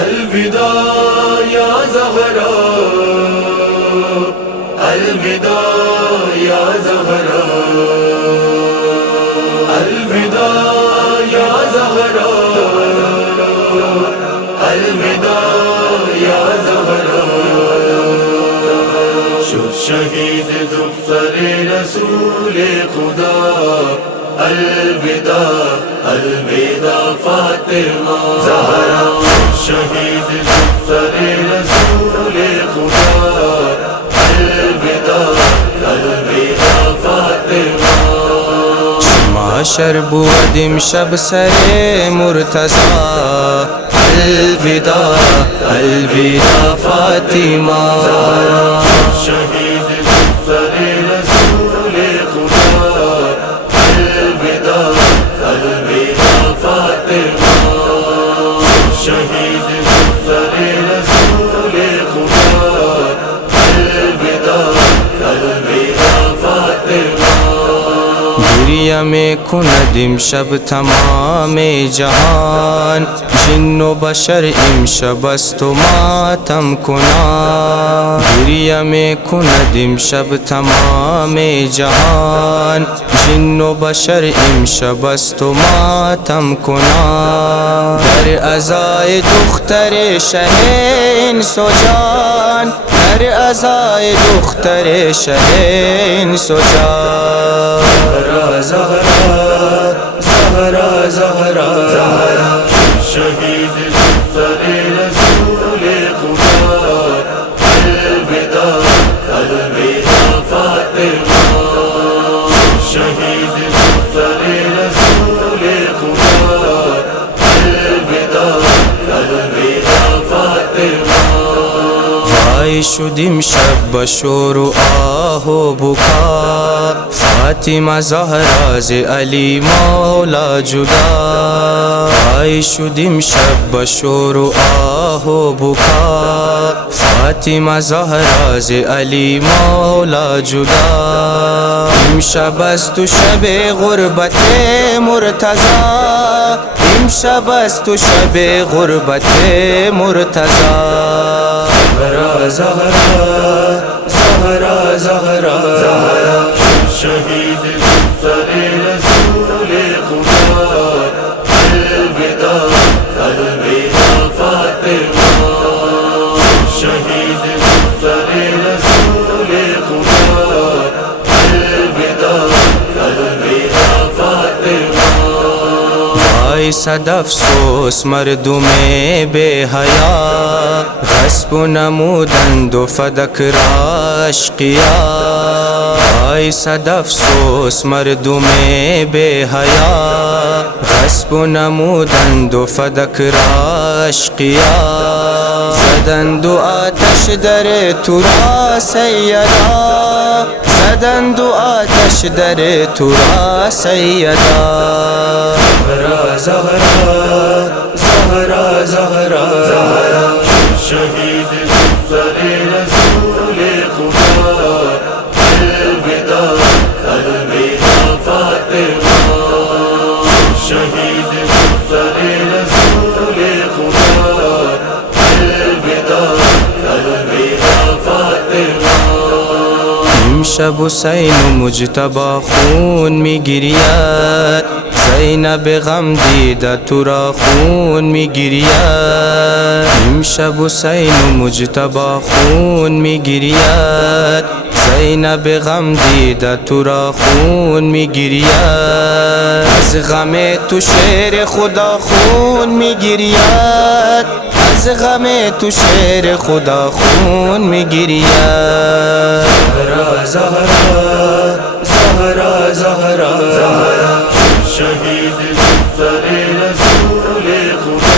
अलविदा या ज़हरा, अलविदा या ज़हरा, अलविदा या ज़हरा, अलविदा या ज़हरा। शुद शहीद दुख्तरे रसूले खुदा, अलविदा अलविदा फातिमा ज़हरा। शहीद दुख्तरे रसूले खुदा, अलविदा अलविदा फातिमा। माशर बुअदिम शब सरे मुर्तज़ा, अलविदा अलविदा फातिमा। शहीद दुख्तरे रसूले खुदा, अलविदा अलविदा फातिमा। शहीद दुख्तरे रसूले खुदा, अलविदा अलविदा फातिमा। दुरिया में खुनदिम शब तमाम जहान, जिन्नो बशर इम शबस्तो मातम कुना। दुरिया में खुनदिम शब तमाम जहान, जिन्नो बशर इम शबस्तो मातम कुना। दर अज़ाए दुख्तरे शहीन सोजान, दर अज़ाए दुख्तरे शहीन सोजान। ज़हरा ज़हरा ज़हरा ज़हरा। शहीद दुख्तरे रसूले खुदा, अलविदा अलविदा फातिमा। शहीद दुख्तरे रसूले खुदा, अलविदा अलविदा फातिमा। वाई शुदिम शब बशोर आहो बुका, फातिमा ज़हरा ज़े अली मौला जुदा। वाई शुदिम शब बशोर आहो बुका, फातिमा ज़हरा ज़े अली मौला जुदा। इम शबस्तु शबे गुरबते मुर्तज़ा, इम शबस्तु शबे गुरबते मुर्तज़ा। ज़हरा ज़हरा ज़हरा ज़हरा। शहीद दुख्तरे रसूले खुदा, अलविदा अलविदा फातिमा। शहीद दुख्तरे रसूले खुदा, अलविदा अलविदा फातिमा। वाई सद अफ़सोस मर्दुमे बेहया, गस्ब नमूदन दो फदक राशकिया। वाई सद अफ़सोस मर्दुमे बेहया, गस्ब नमूदन दो फदक राशकिया। ज़दन दो आतश दरे तुरा सैयदा, ज़दन दो आतश दरे तुरा सैयदा। ज़हरा ज़हरा ज़हरा ज़हरा। शहीद दुख्तरे रसूले खुदा, अलविदा अलविदा फातिमा। शहीद दुख्तरे रसूले खुदा, अलविदा अलविदा फातिमा। इम शब हुसैन मुजतबा खून में गिरियत, ज़ैनब गम दीदा तुरा खून में गिरियत। इम शब हुसैन मुजतबा खून में गिरियत, ज़ैनब गम दीदा तुरा खून में गिरियत। अज़ गमे तु शेर खुदा खून में गिरियत, अज़ गमे तु शेर खुदा खून में गिरियत। ज़हरा ज़हरा ज़हरा ज़हरा। शहीद दुख्तरे रसूले खुदा,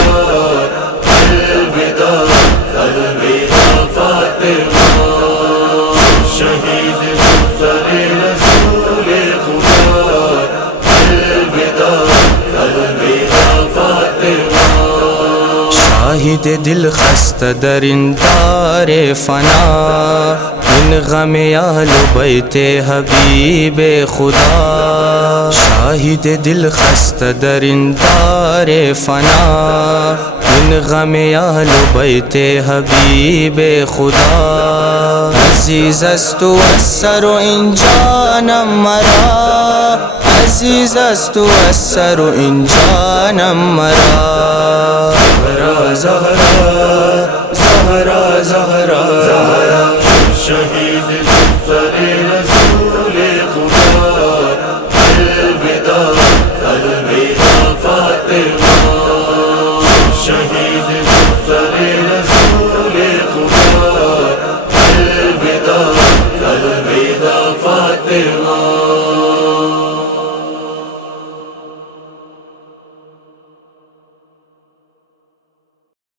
अलविदा अलविदा फातिमा। शहीद दुख्तरे रसूले खुदा, अलविदा अलविदा फातिमा। शाहिद दिल खस्ता दरिंदारे फना, इन गम अहल बैते हबीब खुदा। शाहिद दिल खस्त दरिंदार फना इन गम अहल बैत हबीब खुदा अजीज़ अस्तु अस्सर इन जानम मरा अजीज़ अस्तु अस्सर इन जानम मरा ज़हरा ज़हरा ज़हरा ज़हरा शहीद